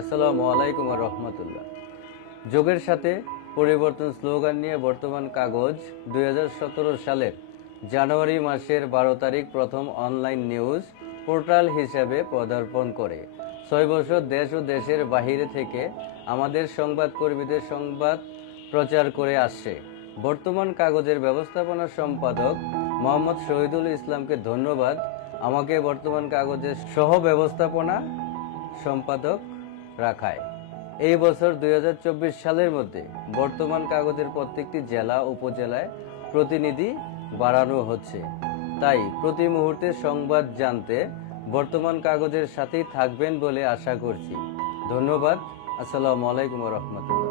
আসসালামু আলাইকুম রহমতুল্লাহ। যোগের সাথে পরিবর্তন স্লোগান নিয়ে বর্তমান কাগজ 2017 সালের জানুয়ারি মাসের 12 তারিখ প্রথম অনলাইন নিউজ পোর্টাল হিসেবে পদার্পণ করে 6 বছর দেশ ও দেশের বাহিরে থেকে আমাদের সংবাদকর্মীদের সংবাদ প্রচার করে আসছে। বর্তমান কাগজের ব্যবস্থাপনা সম্পাদক মোহাম্মদ শহীদুল ইসলামকে ধন্যবাদ আমাকে বর্তমান কাগজের সহ ব্যবস্থাপনা সম্পাদক রাখায়। এই বছর 2024 সালের মধ্যে বর্তমান কাগজের প্রত্যেকটি জেলা উপজেলায় প্রতিনিধি বাড়ানো হচ্ছে। তাই প্রতি মুহূর্তে সংবাদ জানতে বর্তমান কাগজের সাথেই থাকবেন বলে আশা করছি। ধন্যবাদ। আসসালামু আলাইকুম রহমতুল্লাহ।